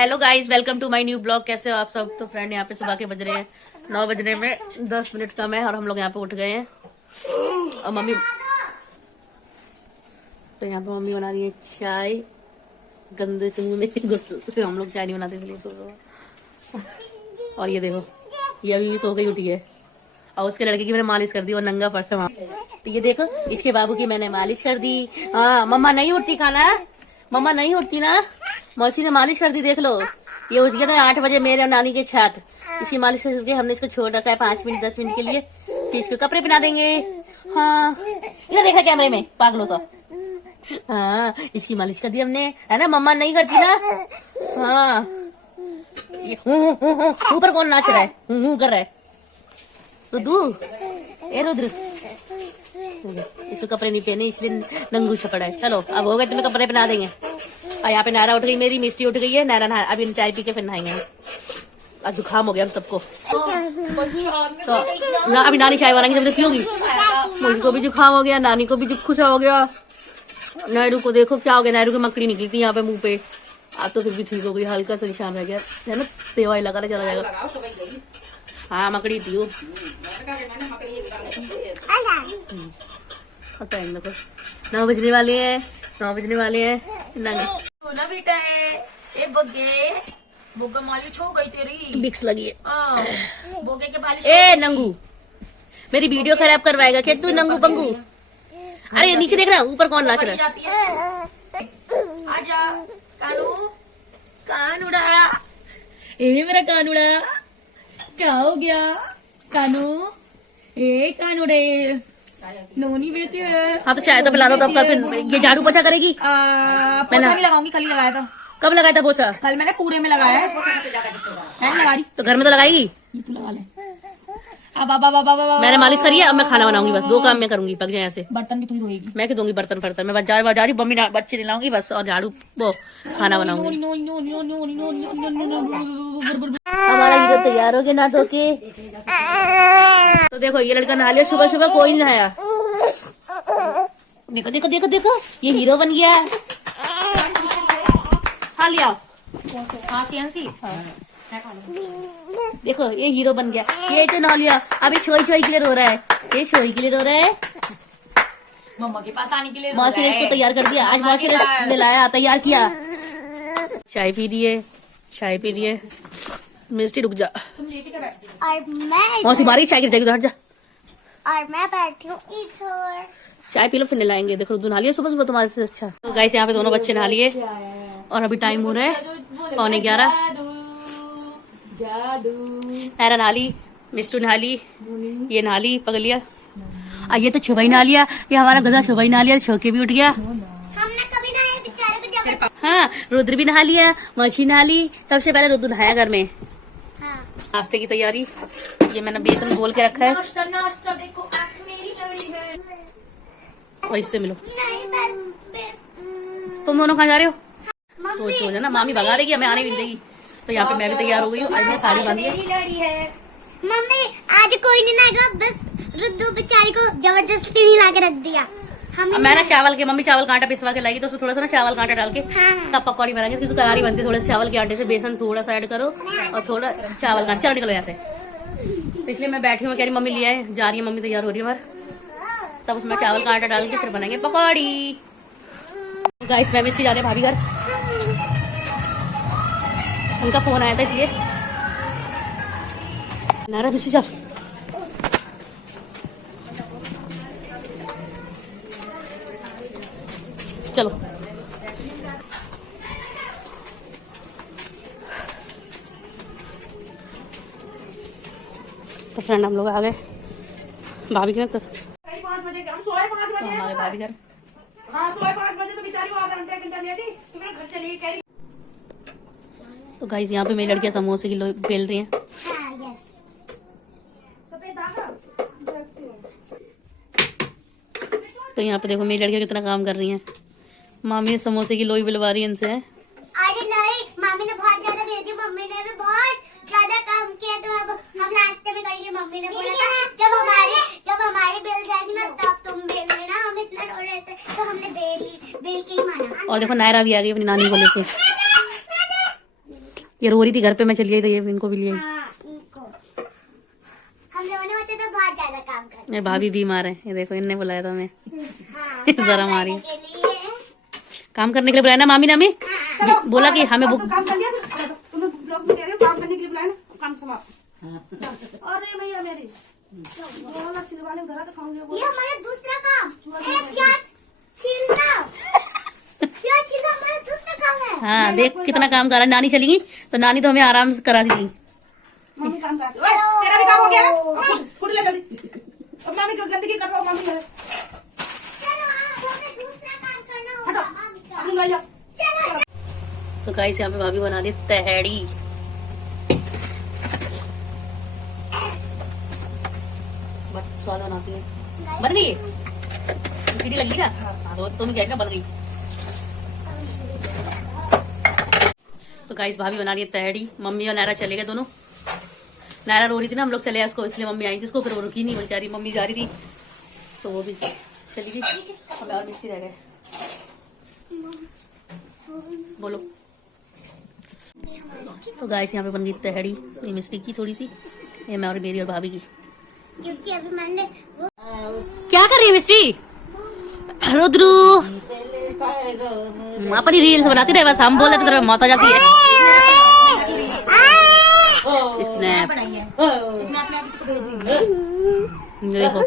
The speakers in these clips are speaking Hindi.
Hello guys, welcome to my new blog. कैसे हो आप सब? तो फ्रेंड यहाँ पे सुबह के बज रहे हैं 9 बजने में 10 मिनट कम है और हम लोग यहाँ पे उठ गए हैं। और मम्मी तो यहाँ पे मम्मी बना रही है चाय। गंदे से मुंह में घुस हम लोग चाय नहीं बनाते इसलिए सुबह। और ये देखो, ये अभी भी सो गई उठी है और उसके लड़के की मैंने मालिश कर दी और नंगा पड़ा वहाँ। तो ये देखो, इसके बाबू की मैंने मालिश कर दी। हाँ, मम्मा नहीं उठती खाना, मम्मा नहीं उठती ना, मौसी ने मालिश कर दी। देख लो, ये उठ गया था 8 बजे मेरे और नानी के साथ। इसकी मालिश करके हमने इसको छोड़ रखा है 5 मिनट 10 मिनट के लिए, फिर इसको कपड़े पहना देंगे। हाँ, इधर देखा कैमरे में पागलों सा। हाँ, इसकी मालिश कर दी हमने, है ना। मम्मा नहीं करती ना। हाँ, ये ऊपर कौन नाच रहा है, कर रहा है रुद्र। ए रुद्र, इसको कपड़े नहीं पहने इसलिए नंगू छपड़ा है। चलो अब हो गए, तुम्हें कपड़े पहना देंगे। और यहाँ पे नारा उठ गई, मेरी मिस्टी उठ गई है। नारा नहा, अभी चाय पी के फिर नहाएंगे। आज जुकाम हो गया हम सबको। तो ना अभी नानी चाय बनाएंगे, जब तक पियोगी। मुझको भी जुकाम हो गया, नानी को भी खुशा हो गया। नायरू को देखो क्या हो गया, नायरू की मकड़ी निकली थी यहाँ पे मुंह पे। आज तो फिर भी ठीक हो गई, हल्का सा निशान रह गया है ना। दवाई लगा चला जाएगा। हाँ, मकड़ी थी वो। टाइम देखो, 9 बजने वाले हैं, 9 बजने वाले हैं। ना बेटा है ए बग्गे, बोगा मालिश हो गई तेरी। बिक्स लगी है। बोगे के बालिश। ए नंगू, मेरी वीडियो खराब करवाएगा क्या तू? नंगू पंगू, अरे नीचे देख रहा, ऊपर कौन नाच रहा है। आजा कानू, कानूड़ा, ए मेरा कानूड़ा, क्या हो गया कानू? ए कानूड़े, नोनी बेटे। हाँ तो चाय तो पिला दो, तब कर फिर ये झाड़ू पोछा करेगी। पोछा नहीं लगाऊंगी, कल ही लगाया था। कब लगाया था पोछा? कल मैंने पूरे में लगाया है। लगा रही तो घर में तो लगाएगी। ये तू लगा ले। अब मैंने मालिश करी है, अब मैं खाना बनाऊंगी। बस 2 काम मैं करूंगी, पक जाए ऐसे। बर्तन भी तू ही धोएगी। मैं क्यों दूंगी बर्तन फर्तन, मैं बजा रही मम्मी बच्चे नहीं लाऊंगी बस, और झाड़ू वो खाना बनाऊंगी। हमारा हीरो तैयार हो गया ना धो के। तो देखो, ये लड़का नहा लिया, सुबह सुबह कोई नहीं नहाया। देखो देखो देखो देखो, ये हीरो बन गया। खा लिया। देखो, ये हीरो बन गया। ये तो नहा लिया, अभी छोई छोई के लिए रो रहा है। ये छोई के लिए रो रहा है, मम्मा के पास आने के लिए। मौसी ने इसको तैयार कर दिया। आज मौसी ने दिलाया, तैयार किया। चाय पी रही है, चाय पी रही है। मिस्टी रुक जा, और मैं मौसी मारी चाय गिर जाएगी तो हट जा। और मैं बैठी हूँ इधर। चाय पी लो फिर नहलाएंगे। देखो तू नहा लिया सुबह सुबह, तुम्हारे से अच्छा। तो गाइस यहाँ पे दोनों बच्चे नहा लिए और अभी टाइम हो रहा है 11:15। नायरा नहा ली, मिस्टू नहा ली, ये नहा ली, पकड़ लिया। ये तो छुबाई नहा लिया, ये हमारा गधा छुबाई नहा लिया, छो के भी उठ गया। हमने कभी ना ये बेचारे को जब। हाँ, रुद्र भी नहा लिया, मछी नहा ली। सबसे पहले रुद्र नहाया घर में। हाँ। नाश्ते की तैयारी, ये मैंने बेसन घोल के रखा है। नाश्ता देखो, मेरी बड़ी बहन। और इससे मिलो। नहीं मैं तुम दोनों कहाँ जा रहे हो? मम्मी सो जाना, मामी भगा देगी, हमें आने भी नहीं देगी। तो यहाँ पे मैं भी तैयार हो गई हूँ। आज मैं साड़ी बांधी है। लड़ी है। मम्मी आज कोई नहीं आएगा, बस रुद्दू बेचारी को जबरदस्ती ही ला के रख दिया। अब मैं ना चावल के, मम्मी चावल का आटा पिसवा के लाएगी तो उसमें थोड़ा सा ना चावल का आटा डाल के हाँ। तब पकौड़ी बनाएंगे। क्योंकि करारी बनती है, थोड़े से चावल के आटे से बेसन थोड़ा सा ऐड करो और थोड़ा चावल का। चलो निकलो यहाँ से। तो इसलिए मैं बैठी हूँ, कह रही मम्मी लिया है, जा रही है मम्मी, तैयार हो रही है बाहर। तब उसमें चावल का आटा डाल के फिर बनाएंगे पकौड़ी। गाइस मैं मिस्टी जा रहे हैं भाभी घर, उनका फोन आया था इसलिए। नारा मिस्टी चल। चलो तो फ्रेंड हम लोग आ गए भाभी के घर। तो 5 बजे हम सोए, 5 बजे हम आ गए भाभी घर। हाँ सोए 5 बजे तो बेचारी आधा घंटा लेटी, तो मेरे घर चली कह रही। तो गाइस यहाँ पे मेरी लड़कियां समोसे की लोई बेल रही हैं। हाँ, यस। सफेद धागा तो यहाँ पे देखो मेरी लड़कियां कितना काम कर रही हैं। मामी समोसे की लोई बिलवा रही है इनसे। अरे नहीं, मामी ने बहुत ज्यादा भेजी, मम्मी ने भी बहुत ज्यादा काम किया, तो अब हम लास्ट में करेंगे। मम्मी ने बोला था जब हमारी बिल जाएगी ना तब तुम बेल लेना। हम इतना रो रहे थे तो हमने बेल के ही माना। और देखो नायरा भी आ गई अपनी नानी को लेके। ये रो रही थी घर पे, मैं चली गई तो ये इनको भी ले आई। हाँ, इनको हम रोने होते तो बहुत ज्यादा काम करते। ये भाभी बीमार है, ये देखो इनने बुलाया था हमें। हाँ, जरा मारी के लिए काम करने के लिए बुलाया ना मामी ने हमें, बोला कि हमें बुक काम कर लिया तुम्हें ब्लॉग में कह रहे हो काम करने के लिए बुलाया ना, काम समाप्त। अरे भैया मेरी वाला सिलवाने उधर तो खाऊंगी वो। ये हमारा दूसरा काम है, प्याज छीलना। प्याज छीलना हमारा दूसरा काम है। हाँ देख कितना काम करा। नानी चली गई तो नानी तो हमें आराम से करा दी थी। मम्मी काम करती है। ओए तेरा भी काम हो गया ना, फुट ले जल्दी। अब मम्मी को गंदगी कर रहा हूं, मम्मी करे। चलो हमें दूसरा काम करना होगा हटो मामी का। अपनी ले जा। चलो तो गाइस यहाँ पे भाभी बना दी तहड़ी। बहुत स्वाद बनाती है। बन गई सीढ़ी लगी ना, हाँ तो तुम कह रही ना बन गई। तो गाइस भाभी बना रही है तहड़ी। मम्मी और नायरा चले गए दोनों। नायरा रो रही थी ना, हम लोग चले आए उसको, इसलिए मम्मी आई थी उसको, फिर वो रुकी नहीं, बेचारी मम्मी जा रही थी तो वो भी चली गई। हमें और मिस्टी रह गए। बोलो। तो गाइस यहाँ पे बन गई तहड़ी, ये मिस्टी की थोड़ी सी, ये मैं और मेरी और भाभी की। क्योंकि अभी मैंने वो क्या कर रही है मिस्टी? रुद्रू अपनी रील्स बनाती रहे, बस हम बोले तो तेरे मौत आ जाती है। स्नैप बनाई है स्नैप में किसी को भेज रही ये देखो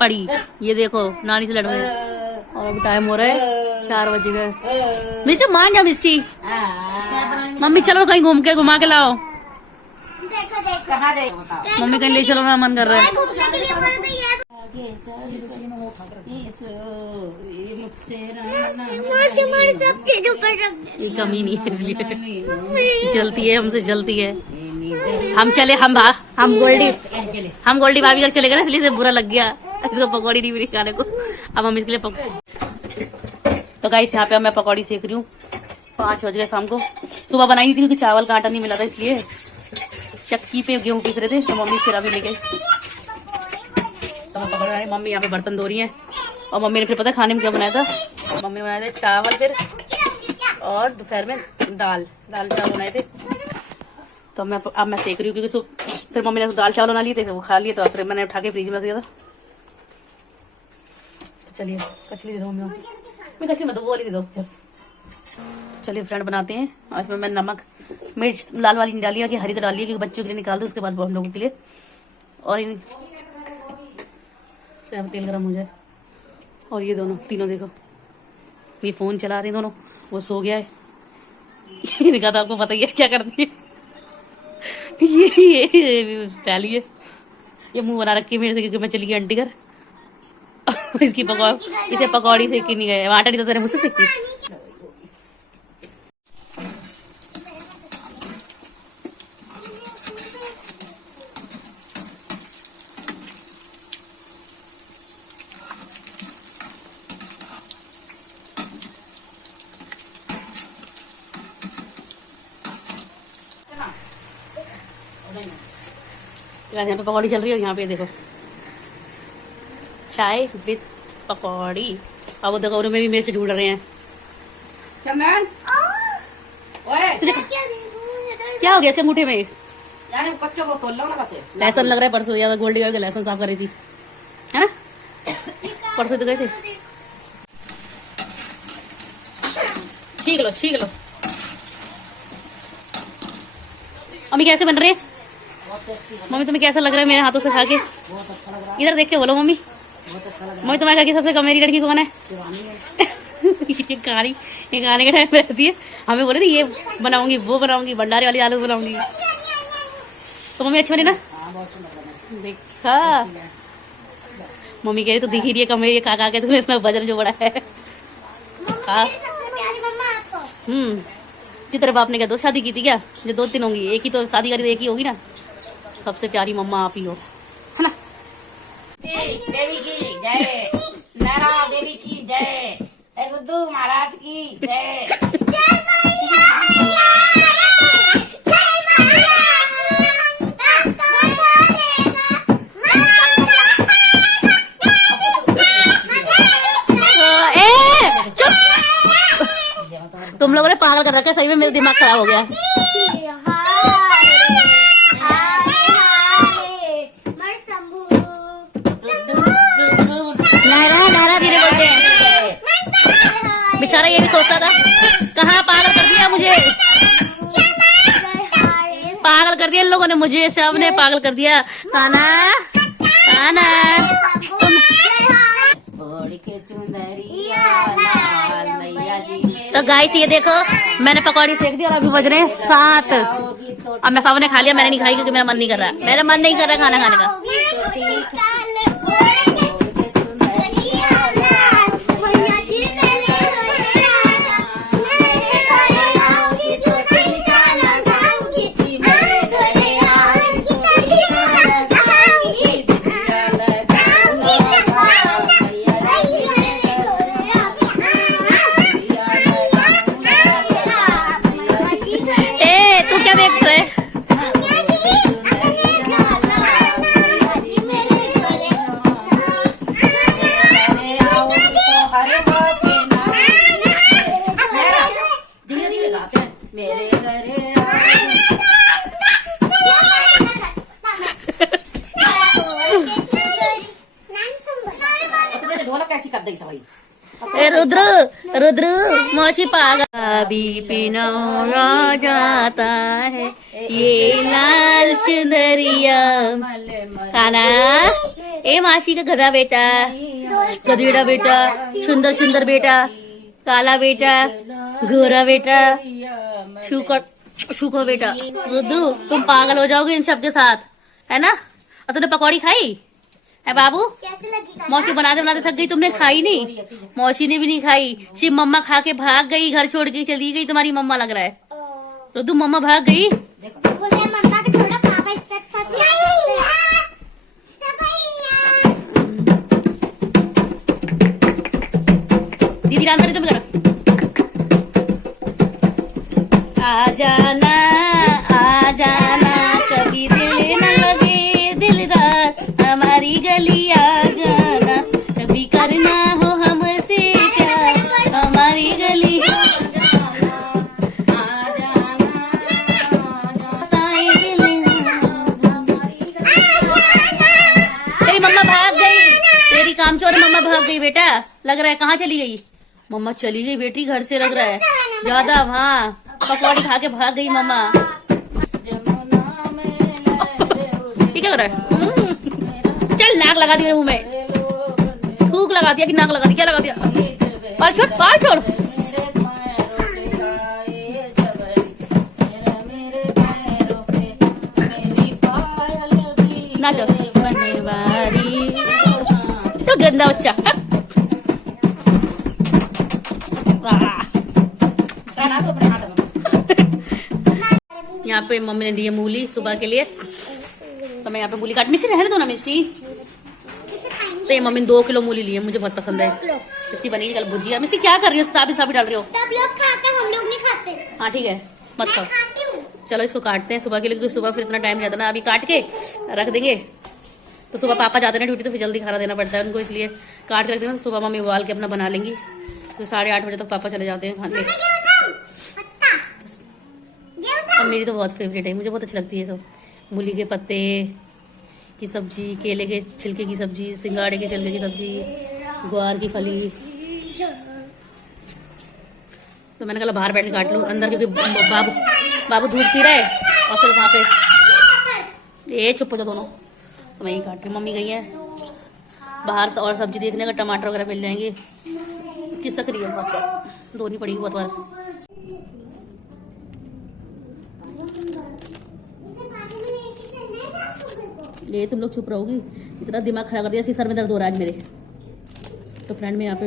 पड़ी, ये देखो नानी से लड़ रहे हैं और अभी टाइम हो रहा है 4 बजे गए। मिस्टी मान जा मिस्टी, मम्मी चलो कहीं घूम के घुमा के लाओ। देखो देखो कहाँ जाए बताओ। मम्मी कहीं ले चलो, मेरा मन कर रहा है। घूमने के लिए बोला तो ये हमारे सब चीजों पर रख दे। ये कमी नहीं है इसलिए जलती है, हमसे जलती है। हम चले, हम गोल्डी भाभी घर चले गए ना, इसलिए से बुरा लग गया। इसको पकौड़ी नहीं मिली खाने को, अब हम इसके लिए तो गाइस यहाँ पे मैं पकौड़ी सेक रही हूँ। 5 बज गए शाम को। सुबह बनाई नहीं थी क्योंकि चावल का आटा नहीं मिला था, इसलिए चक्की पे गेहूँ पीस रहे थे तो मम्मी फिर अभी ले गई। तो मैं पकड़ रही, मम्मी यहाँ पे बर्तन धो रही है। और मम्मी ने फिर पता है खाने में क्या बनाया था? मम्मी ने बनाए थे चावल फिर, और दोपहर में दाल चावल बनाए थे। तो अब मैं सेक रही हूँ क्योंकि फिर मम्मी ने दाल चावल बना लिए थे, फिर वो खा लिए, तो फिर मैंने उठा के फ्रिज में रख दिया था। तो चलिए कचली दे दो मम्मी, मैं कचली मत दो, वो वाली दे दो। तो चलिए फ्रेंड बनाते हैं। और इसमें मैं नमक मिर्च लाल वाली नहीं डाली है कि हरी तो डाली है, क्योंकि बच्चों के लिए निकाल दो, उसके बाद हम लोगों के लिए। और तेल गरम हो जाए। और ये दोनों तीनों देखो, ये फोन चला रहे हैं दोनों, वो सो गया है। ये कहा था आपको पता ही है क्या करती है। ये पहली है, ये मुंह बना रखी है मेरे से, क्योंकि मैं चली गई आंटी घर। इसे पकौड़ी सेक के नहीं गए, आटा नहीं तो तेरे मुझसे सीखती। यहाँ पे पकौड़ी चल रही है, और यहाँ पे देखो चाय विद पकौड़ी। अब वो देखो उनमें भी मिर्च ढूंढ रहे हैं। चंदन ओए क्या हो गया अच्छा अंगूठे में? यार बच्चों को तोल लो लगाते हैं। लहसन लग रहा है, परसों ज्यादा गोल्डी का लहसन साफ कर रही थी, है ना? परसों तो गए थे। छीक लो। मम्मी कैसे बन रहे हैं? मम्मी तुम्हें कैसा लग रहा है मेरे हाथों से खा के? इधर देख के बोलो मम्मी। मम्मी तुम्हारे घर की सबसे कम मेरी लड़की कौन है? ये गाने के टाइम पे रहती है, हमें बोले थी ये बनाऊंगी वो बनाऊंगी, भंडारे वाली आलू बनाऊंगी। तो मम्मी अच्छी बनी ना? देखा मम्मी कह रही तो दिख ही रही है कमेरी खा के तुम्हें इतना वजन जो बड़ा है। हाँ कि तेरे बाप ने क्या 2 शादी की थी क्या? जो 2-3 होंगी, एक ही तो शादी करी तो एक ही होगी ना। सबसे प्यारी मम्मा आप ही हो, है ना? देवी की जय, नारा देवी की जय, रुद्र महाराज की जय। तुम लोगों ने पागल कर कर रखा है, सही में मेरा दिमाग खराब हो गया। नारा धीरे बोलते हैं। बेचारा ये भी सोचता था, कहाँ पागल कर दिया मुझे, पागल कर दिया इन लोगों ने मुझे, सब ने पागल कर दिया। काना काना तो गाइस ये देखो, मैंने पकौड़ी सेक दी और अभी बज रहे हैं 7। अब मैं सबने खा लिया, मैंने नहीं खाई क्योंकि मेरा मन नहीं कर रहा, मेरा मन नहीं कर रहा खाना खाने का। ए रुद्र रुद्र मौसी पागल अभी पिनाया जाता है ये लाल चुनरिया। खाना ए मासी का गधा बेटा, गधेड़ा बेटा, सुंदर सुंदर बेटा, काला बेटा, गोरा बेटा, शुक्र बेटा। रुद्र तुम पागल हो जाओगे इन सब के साथ, है ना। और तुमने पकौड़ी खाई है बाबू? कैसे लगी? मौसी बनाते बनाते थक गई, तुमने खाई नहीं, मौसी ने भी नहीं खाई, सिर्फ मम्मा खा के भाग गई, घर छोड़ के चली गई तुम्हारी मम्मा लग रहा है। रुद्र मम्मा भाग गई। मम्मा का छोड़ा पापा इससे अच्छा दीदी डांस रही तुम जरा। आ जाना कभी दिल न लगे दिलदार, हमारी गली आ जाना, कभी करना हो हमसे प्यार, हमारी गली आ जाना। तेरी मम्मा भाग गई, तेरी कामचोर मम्मा भाग गई बेटा, लग रहा है। कहाँ चली गई मम्मा? चली गई बेटी घर से, लग रहा है ज्यादा। हाँ पकौड़ी खा के भाग गई मम्मा। क्या कर रहा है? चल नाक लगा दी मेरे मुंह में, थूक लगा दिया कि नाक लगा दी, क्या लगा दिया? पाल छोड़, पाल छोड़। नाचो तो गंदा बच्चा। यहाँ पे मम्मी ने दी है मूली सुबह के लिए, तो मैं यहाँ पे मूली काट। मिस्टी रहने दो ना मिस्टी। तो ये मम्मी ने 2 किलो मूली ली है, मुझे बहुत पसंद है। इसकी बनेगी कल भुजिया। मिस्टी क्या कर रही हो? साबी साबी डाल रही हो? सब लोग खाते हैं, हम लोग नहीं खाते। हाँ ठीक है, मत खाओ। चलो इसको काटते हैं सुबह के लिए, क्योंकि सुबह फिर इतना टाइम नहीं जाता ना। अभी काट के रख देंगे तो सुबह पापा जाते हैं ड्यूटी, तो फिर जल्दी खाना देना पड़ता है उनको, इसलिए काट के रख देना। तो सुबह मम्मी उबाल के अपना बना लेंगी, तो 8:30 बजे तक पापा चले जाते हैं खाने। और मेरी तो बहुत फेवरेट है, मुझे बहुत अच्छी लगती है सब। मूली के पत्ते की सब्जी, केले के छिलके की सब्जी, सिंगाड़े के छिलके की सब्जी, ग्वार की फली। तो मैंने कहा बाहर बैठ के काट लूँ अंदर, क्योंकि बाबू दूध पी रहा है और फिर वहाँ पे ये चुप हो जाओ दोनों। तो मैं ही काट रही, मम्मी गई है बाहर से और सब्जी देखने का, टमाटर वगैरह मिल जाएंगे। खिसक रही है बहुत, धोनी पड़ेगी बहुत बार। ये तुम लोग चुप रहोगी, इतना दिमाग खराब कर दिया, इसी सर में दर्द हो रहा है आज मेरे। तो फ्रेंड मैं यहाँ पे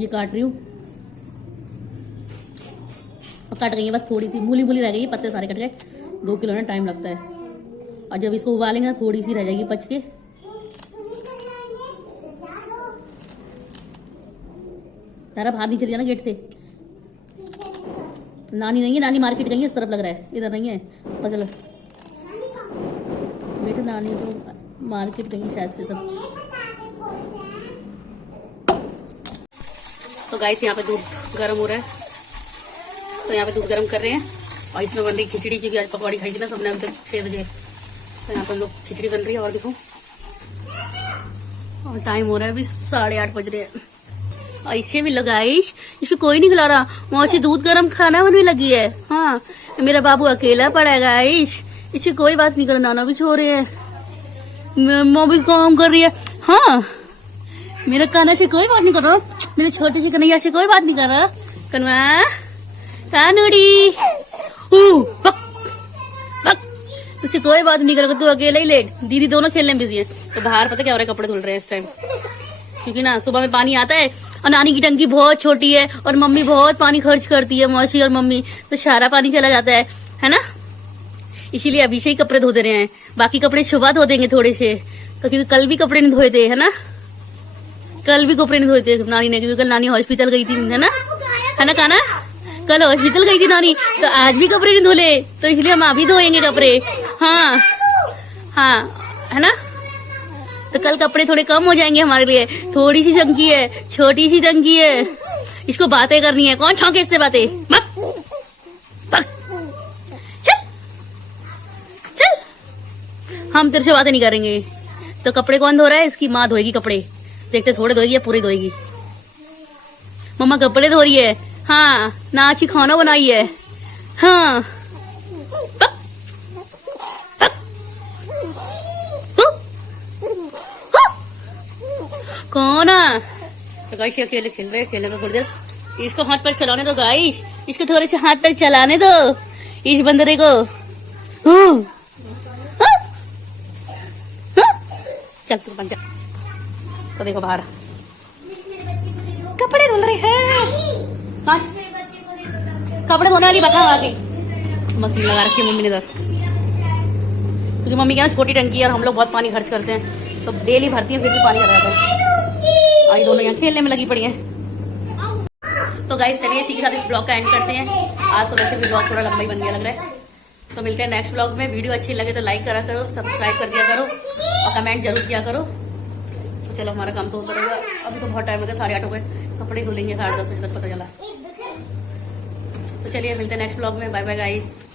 ये काट रही हूँ, और कट गई है बस थोड़ी सी, मूली रह गई, पत्ते सारे कट गए। 2 किलो ना टाइम लगता है, और जब इसको उबालेंगे ना थोड़ी सी रह जाएगी पच के। तारा बाहर नहीं चली जाना गेट से। नानी नहीं है, नानी मार्केट गई है, इस तरफ लग रहा है, इधर नहीं है। पता चलो बेटा, नानी तो मार्केट गई शायद से सब। तो गाइस यहाँ पे दूध गर्म हो रहा है, तो यहाँ पे दूध गर्म कर रहे हैं और इसमें बन रही खिचड़ी, क्योंकि आज पकौड़ी खाई थी ना सबने अभी तक 6 बजे। तो यहाँ पर हम लोग खिचड़ी बन रही है। और देखो और टाइम हो रहा है अभी 8:30 बज रहे हैं। ऐसे भी लगाइश, इसको कोई नहीं खिला रहा, वहाँ से दूध गर्म खाना बनने लगी है। हाँ मेरा बाबू अकेला पड़ेगा आइश, इसे कोई बात नहीं कर, नाना भी सो रहे हैं, माँ भी काम कर रही है। हाँ मेरा काना से कोई बात नहीं कर रहा, मेरे छोटे से कन्हैया से कोई बात नहीं कर रहा। कनवा कानूड़ी तुझसे कोई बात नहीं करोगे, तू अकेले ही लेट, दीदी दोनों खेलने में बिजी है। तो बाहर पता क्या हो रहा है, कपड़े धुल रहे हैं इस टाइम, क्योंकि ना सुबह में पानी आता है और नानी की टंकी बहुत छोटी है और मम्मी बहुत पानी खर्च करती है, मौसी और मम्मी, तो सारा पानी चला जाता है ना, इसीलिए अभी से ही कपड़े धो दे रहे हैं। बाकी कपड़े सुबह धो देंगे थोड़े से, क्योंकि कल भी कपड़े नहीं धोए थे, है ना, कल भी कपड़े नहीं धोए थे नानी ने, क्योंकि कल नानी हॉस्पिटल गई थी, है ना काना, कल हॉस्पिटल गई थी नानी, तो आज भी कपड़े नहीं धोले, तो इसलिए हम अभी धोएंगे कपड़े। हाँ है ना, तो कल कपड़े थोड़े कम हो जाएंगे हमारे लिए। थोड़ी सी टंकी है, छोटी सी टंकी है, इसको बातें करनी है, कौन छौके इससे बातें, चल हम तेरे से बातें नहीं करेंगे। तो कपड़े कौन धो रहा है, इसकी माँ धोएगी कपड़े, देखते थोड़े धोएगी या पूरे धोएगी। मम्मा कपड़े धो रही है, हाँ ना अच्छी खाना बनाई है, हाँ कौन है? तो गाइस ये अकेले खेल रहे हैं, खेलने को थोड़ी देर, इसको हाथ पैर चलाने दो गाइस, इसको थोड़े से हाथ पैर चलाने दो इस बंदरे को। चल तू बन जा। तो देखो बाहर कपड़े धुल रहे हैं, कपड़े धोने वाली बता आगे मशीन लगा रखी है मम्मी ने इधर, क्योंकि मम्मी के यहाँ छोटी टंकी है और हम लोग बहुत पानी खर्च करते हैं, तो डेली भरती है, फिर भी पानी आ जाता है। और ये दोनों यहाँ खेलने में लगी पड़ी हैं। तो गाइस चलिए इसी के साथ इस ब्लॉग का एंड करते हैं। आज तो वैसे भी ब्लॉग थोड़ा लंबा ही बन गया लग रहा है। तो मिलते हैं नेक्स्ट ब्लॉग में। वीडियो अच्छी लगे तो लाइक करा करो, सब्सक्राइब कर दिया करो और कमेंट जरूर किया करो। तो चलो हमारा काम तो होता रहेगा, अभी तो बहुत टाइम हो गया, 8:30 हो गए, कपड़े धुलेंगे 10:30 बजे तक पता चला। तो चलिए मिलते हैं नेक्स्ट ब्लॉग में, बाय बाय गाइस।